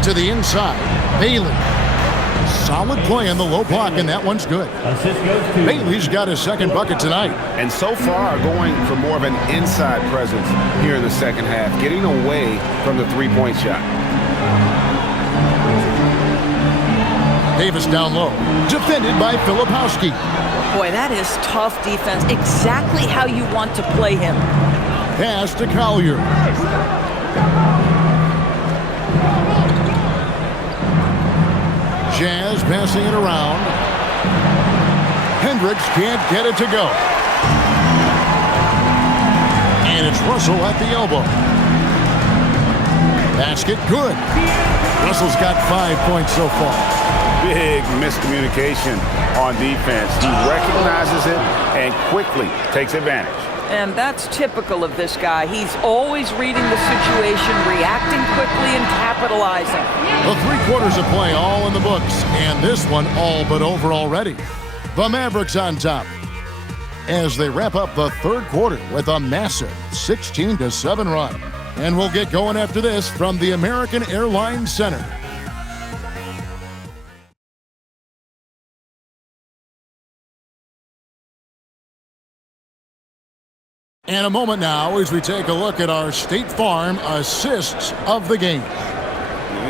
To the inside, Bailey. Solid play in the low block, and that one's good. Bailey's got his second bucket tonight. And so far, going for more of an inside presence here in the second half, getting away from the three-point shot. Davis down low, defended by Filipowski. Boy, that is tough defense. Exactly how you want to play him. Pass to Collier. Jazz passing it around. Hendricks can't get it to go. And it's Russell at the elbow. Basket good. Russell's got 5 points so far. Big miscommunication on defense. He recognizes it and quickly takes advantage. And that's typical of this guy. He's always reading the situation, reacting quickly, and capitalizing. The 3 quarters of play all in the books, and this one all but over already. The Mavericks on top as they wrap up the 3rd quarter with a massive 16-7 run. And we'll get going after this from the American Airlines Center. And a moment now as we take a look at our State Farm assists of the game.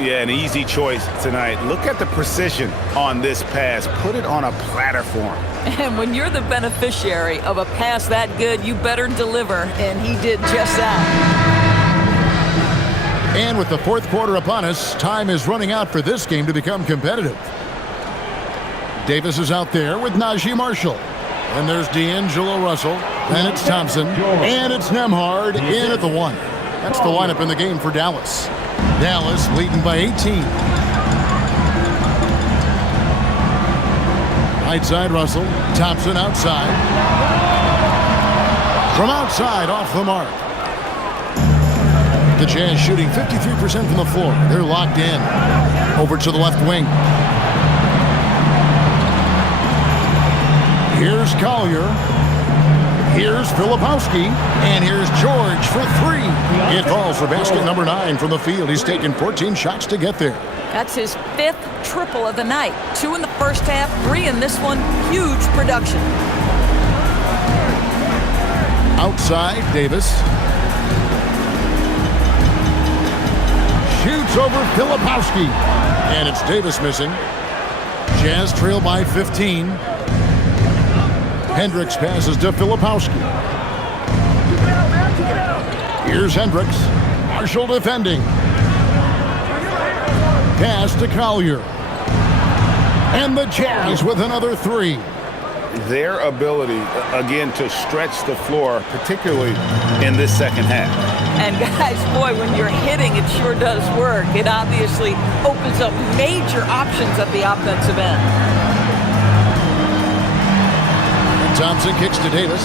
Yeah, an easy choice tonight. Look at the precision on this pass. Put it on a platter for him. And when you're the beneficiary of a pass that good, you better deliver, and he did just that. And with the 4th quarter upon us, time is running out for this game to become competitive. Davis is out there with Najee Marshall. And there's D'Angelo Russell. Then it's Thompson. And it's Nembhard in at the 1. That's the lineup in the game for Dallas. Dallas leading by 18. Right side Russell. Thompson outside. From outside off the mark. The Jazz shooting 53% from the floor. They're locked in. Over to the left wing. Here's Collier. Here's Filipowski. And here's George for 3. It falls for basket number 9 from the field. He's taken 14 shots to get there. That's his 5th triple of the night. 2 in the first half, 3 in this one. Huge production. Outside, Davis. Shoots over Filipowski. And it's Davis missing. Jazz trail by 15. Hendricks passes to Filipowski. Here's Hendricks. Marshall defending. Pass to Collier. And the Jazz with another 3. Their ability, again, to stretch the floor, particularly in this second half. And guys, boy, when you're hitting, it sure does work. It obviously opens up major options at the offensive end. Thompson kicks to Davis.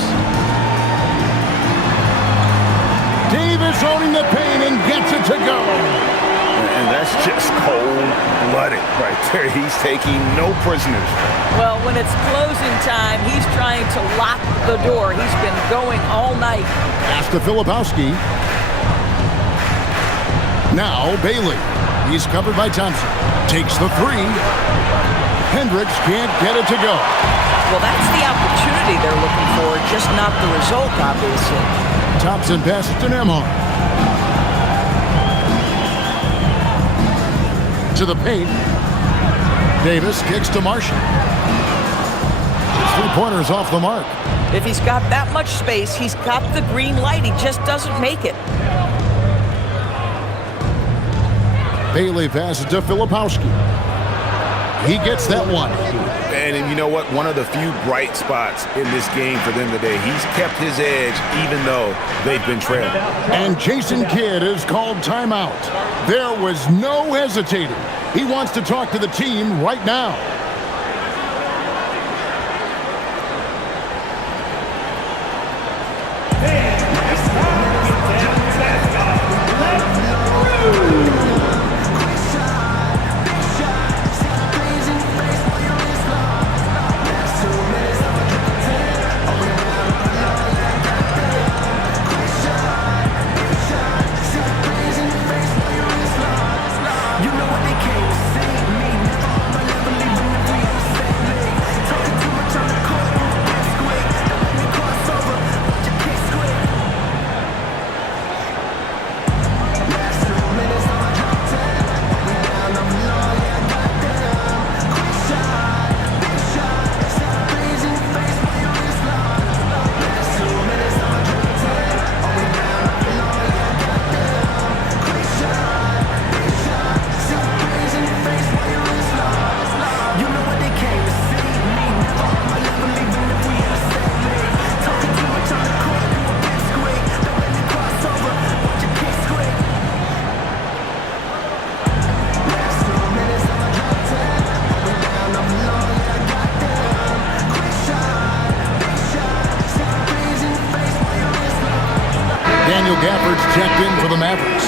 Davis owning the paint and gets it to go. And that's just cold-blooded right there. He's taking no prisoners. Well, when it's closing time, he's trying to lock the door. He's been going all night. Pass to Filipowski. Now Bailey. He's covered by Thompson. Takes the 3. Hendricks can't get it to go. Well, that's the opportunity they're looking for, just not the result, obviously. Thompson passes to Nembhard. To the paint. Davis kicks to Marshall. His 3-pointers off the mark. If he's got that much space, he's got the green light. He just doesn't make it. Bailey passes to Filipowski. He gets that one. And you know what? One of the few bright spots in this game for them today. He's kept his edge even though they've been trailing. And Jason Kidd is called timeout. There was no hesitating. He wants to talk to the team right now. checked in for the Mavericks.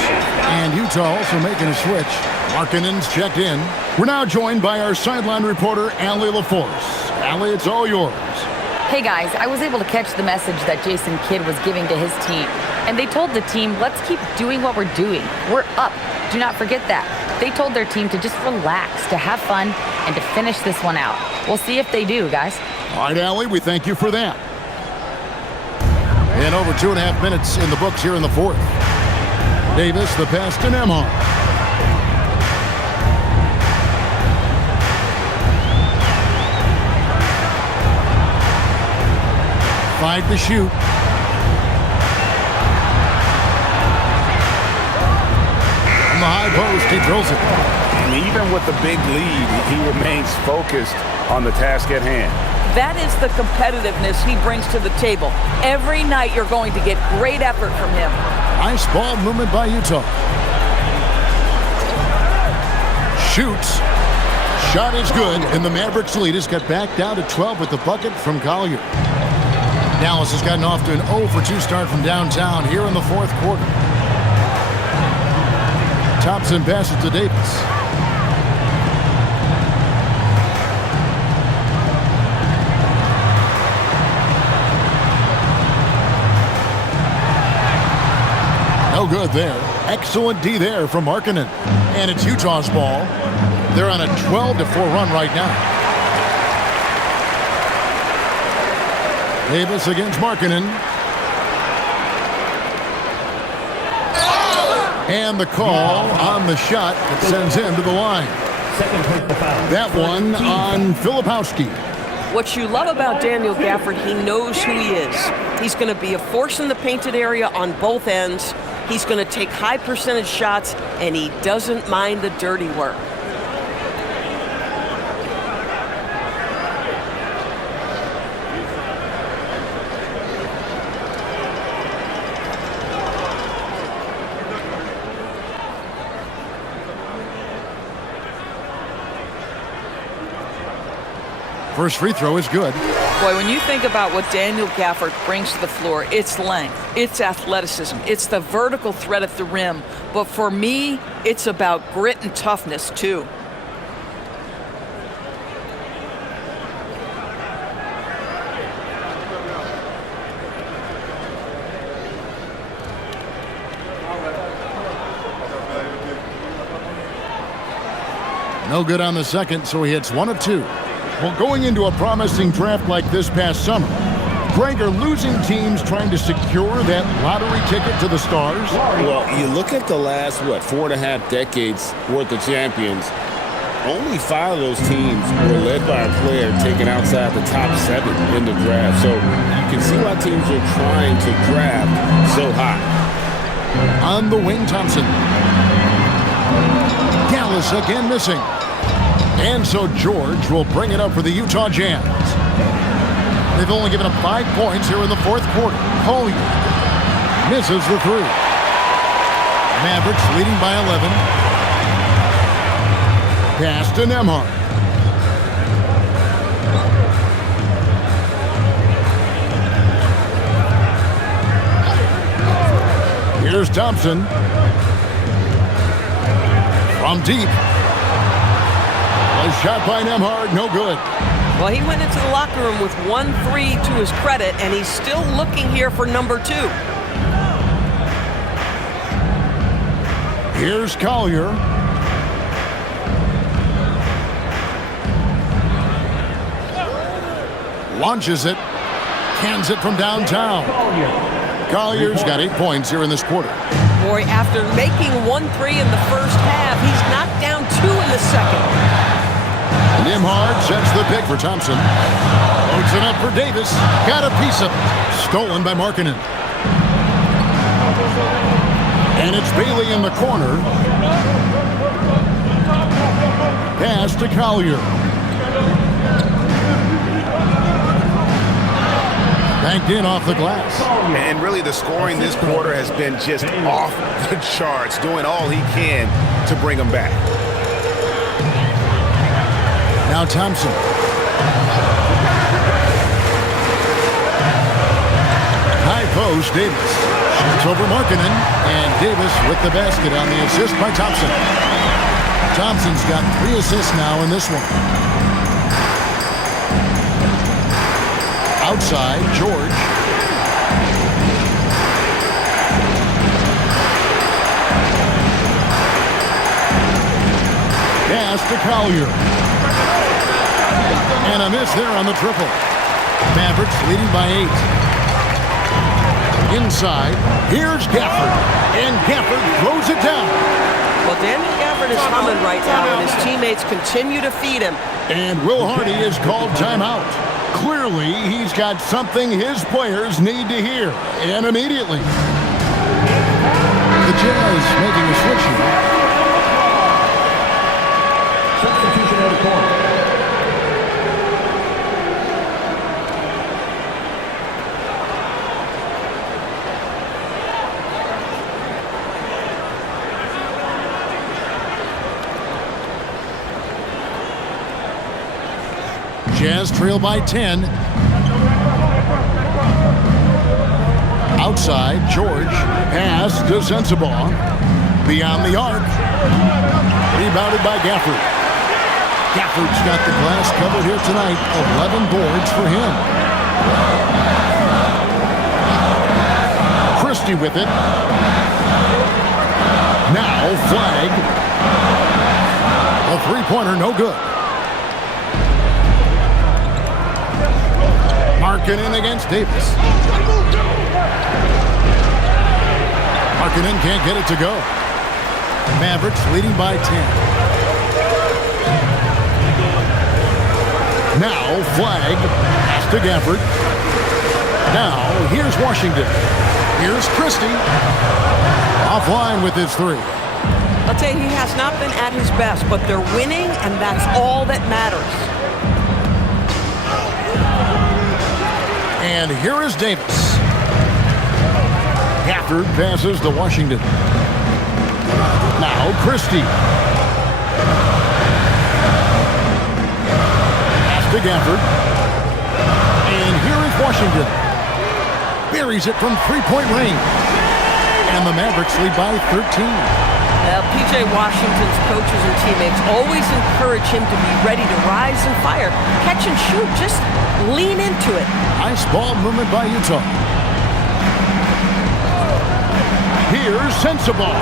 And Utah also making a switch. Markkanen's checked in. We're now joined by our sideline reporter, Allie LaForce. Allie, it's all yours. Hey guys, I was able to catch the message that Jason Kidd was giving to his team. And they told the team, let's keep doing what we're doing. We're up. Do not forget that. They told their team to just relax, to have fun, and to finish this one out. We'll see if they do, guys. All right, Allie, we thank you for that. And over 2.5 minutes in the books here in the fourth. Davis, the pass to Nembhard. Five to shoot. On the high post, he drills it. And even with the big lead, he remains focused on the task at hand. That is the competitiveness he brings to the table. Every night you're going to get great effort from him. Nice ball movement by Utah. Shoots. Shot is good, and the Mavericks lead has got back down to 12 with the bucket from Collier. Dallas has gotten off to an 0-for-2 start from downtown here in the fourth quarter. Thompson passes to Davis. No good there. Excellent D there from Markkanen. And it's Utah's ball. They're on a 12-4 run right now. Davis against Markkanen. And the call on the shot that sends him to the line. That one on Filipowski. What you love about Daniel Gafford, he knows who he is. He's going to be a force in the painted area on both ends. He's going to take high percentage shots, and he doesn't mind the dirty work. First free throw is good. Boy, when you think about what Daniel Gafford brings to the floor, it's length, it's athleticism, it's the vertical threat at the rim. But for me, it's about grit and toughness, too. No good on the second, so he hits 1 of 2. Well, going into a promising draft like this past summer, Greg, are losing teams trying to secure that lottery ticket to the stars? Well, you look at the last, 4.5 decades worth of champions, only 5 of those teams were led by a player taken outside the top 7 in the draft. So you can see why teams are trying to draft so high. On the wing, Thompson. Dallas again missing. And so George will bring it up for the Utah Jazz. They've only given up 5 points here in the fourth quarter. Collier misses the 3. Mavericks leading by 11. Pass to Nembhard. Here's Thompson. From deep. A shot by Nembhard, no good. Well, he went into the locker room with 1-3 to his credit, and he's still looking here for number 2. Here's Collier. Launches it. Cans it from downtown. Collier's got 8 points here in this quarter. Boy, after making 1-3 in the first half, he's knocked down 2 in the second. Nembhard sets the pick for Thompson. Loads it up for Davis. Got a piece of it. Stolen by Markkanen. And it's Bailey in the corner. Pass to Collier. Banked in off the glass. And really the scoring this quarter has been just off the charts, doing all he can to bring them back. Now Thompson. High post, Davis. Shoots over Markkanen, and Davis with the basket on the assist by Thompson. Thompson's got 3 assists now in this one. Outside, George. Pass to Collier. And a miss there on the triple. Mavericks leading by 8. Inside, here's Gafford. And Gafford throws it down. Well, Daniel Gafford is humming right now, and his teammates continue to feed him. And Will Hardy is called timeout. Clearly, he's got something his players need to hear, and immediately. The Jazz making a switch here. Substitution out of corner. Jazz trail by 10. Outside, George. Pass to Sensabaugh. Beyond the arc. Rebounded by Gafford. Gafford's got the glass covered here tonight. 11 boards for him. Christie with it. Now, flag. A three-pointer, no good. Markkanen against Davis. Markkanen can't get it to go. Mavericks leading by 10. Now, flag. Pass to Gafford. Now, here's Washington. Here's Christie. Offline with his 3. I'll tell you, he has not been at his best, but they're winning, and that's all that matters. And here is Davis. Gafford passes to Washington. Now Christie. Pass to Gafford. And here is Washington. Buries it from three-point range. And the Mavericks lead by 13. Well, P.J. Washington's coaches and teammates always encourage him to be ready to rise and fire. Catch and shoot. Just lean into it. Nice ball movement by Utah. Here's Sensabaugh.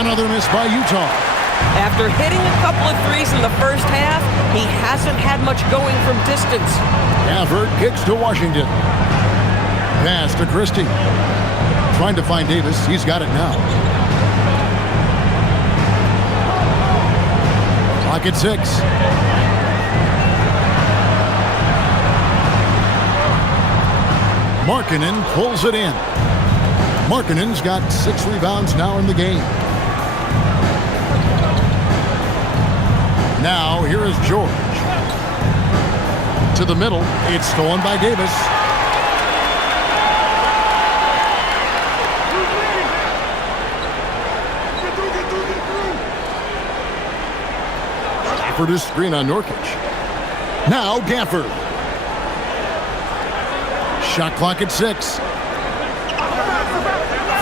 Another miss by Utah. After hitting a couple of threes in the first half, he hasn't had much going from distance. Gafford kicks to Washington. Pass to Christie. Trying to find Davis. He's got it now. Clock at 6. Markkanen pulls it in. Markkanen's got 6 rebounds now in the game. Now, here is George. To the middle. It's stolen by Davis. Gafford is screen on Nurkic. Now, Gafford. Shot clock at 6.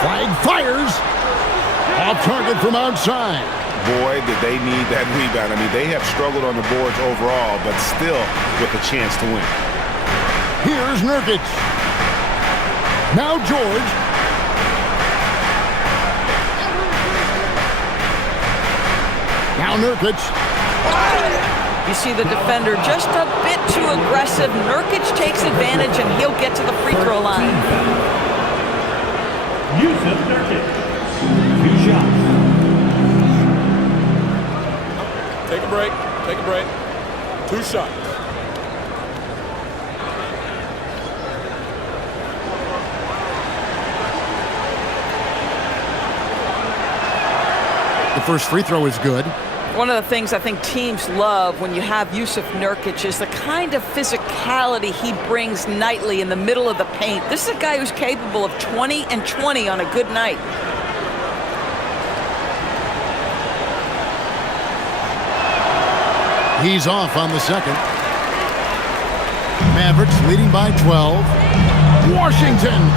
Flag fires. Off target from outside. Boy, did they need that rebound. I mean, they have struggled on the boards overall, but still with a chance to win. Here's Nurkic. Now George. Now Nurkic. You see the defender just a bit too aggressive. Nurkic takes advantage, and he'll get to the free throw line. Yusuf Nurkic. 2 shots. Take a break. Take a break. 2 shots. The first free throw is good. One of the things I think teams love when you have Yusuf Nurkic is the kind of physicality he brings nightly in the middle of the paint. This is a guy who's capable of 20 and 20 on a good night. He's off on the second. Mavericks leading by 12. Washington,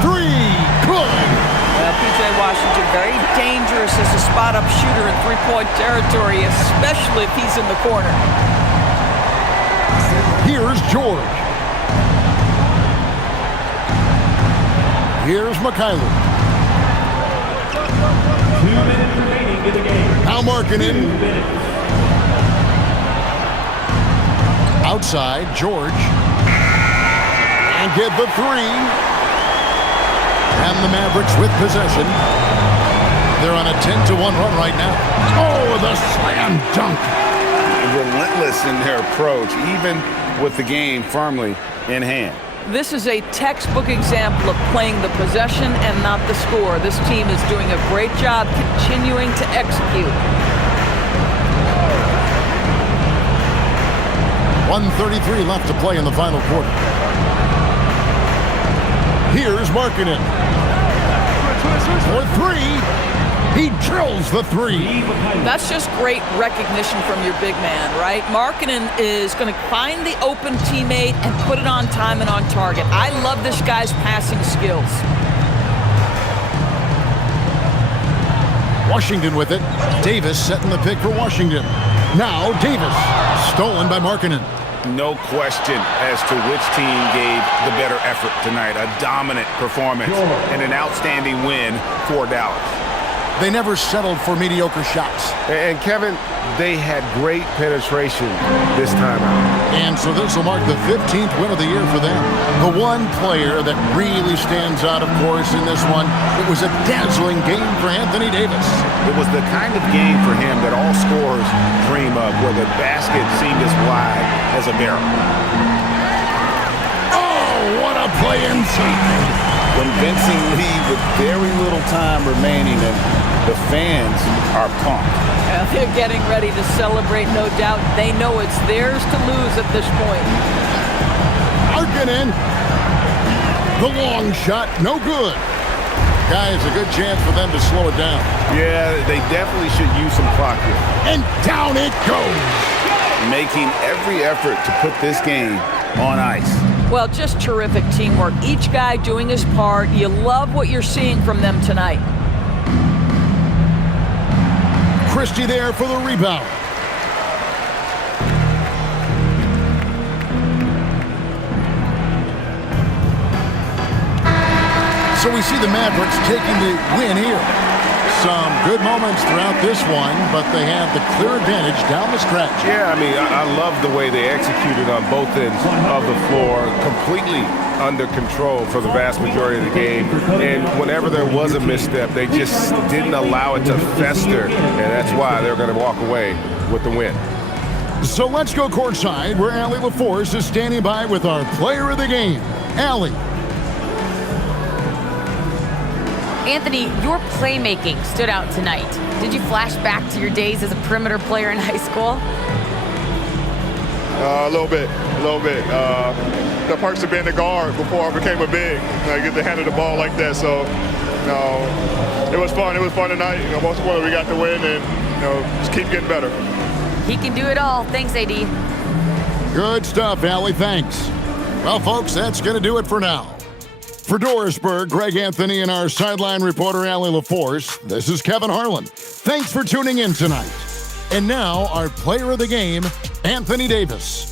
3. Good. P.J. Washington, very dangerous as a spot-up shooter in three-point territory, especially if he's in the corner. Here's George. Here's Mikhailuk. 2 minutes remaining in the game. Now Markkanen. 2 minutes. Outside, George. And get the three. And the Mavericks with possession. They're on a 10-1 run right now. Oh, the slam dunk. Relentless in their approach, even with the game firmly in hand. This is a textbook example of playing the possession and not the score. This team is doing a great job continuing to execute. 1:33 left to play in the final quarter. Here's Markkanen. For three. He drills the three. That's just great recognition from your big man, right? Markkanen is going to find the open teammate and put it on time and on target. I love this guy's passing skills. Washington with it. Davis setting the pick for Washington. Now Davis. Stolen by Markkanen. No question as to which team gave the better effort tonight. A dominant performance and an outstanding win for Dallas. They never settled for mediocre shots. And Kevin, they had great penetration this time out. And so this will mark the 15th win of the year for them. The one player that really stands out, of course, in this one, it was a dazzling game for Anthony Davis. It was the kind of game for him that all scorers dream of, where the basket seemed as wide as a barrel. Oh, what a play inside. Convincing lead with very little time remaining, and the fans are pumped. They're getting ready to celebrate, no doubt. They know it's theirs to lose at this point. Markkanen. The long shot, no good. Guys, a good chance for them to slow it down. Yeah, they definitely should use some clock here. And down it goes. Making every effort to put this game on ice. Well, just terrific teamwork. Each guy doing his part. You love what you're seeing from them tonight. Christie there for the rebound. So we see the Mavericks taking the win here. Some good moments throughout this one, but they have the clear advantage down the stretch. Yeah, I mean, I love the way they executed on both ends of the floor, completely under control for the vast majority of the game. And whenever there was a misstep, they just didn't allow it to fester, and that's why they're going to walk away with the win. So let's go courtside, where Allie LaForce is standing by with our player of the game. Allie. Anthony, your playmaking stood out tonight. Did you flash back to your days as a perimeter player in high school? A little bit. The perks of being a guard before I became a big. I get to handle the ball like that, so it was fun. It was fun tonight. Most importantly, we got the win, and just keep getting better. He can do it all. Thanks, AD. Good stuff, Allie. Thanks. Well, folks, that's going to do it for now. For Dorisburg, Greg Anthony, and our sideline reporter, Allie LaForce, this is Kevin Harlan. Thanks for tuning in tonight. And now, our player of the game, Anthony Davis.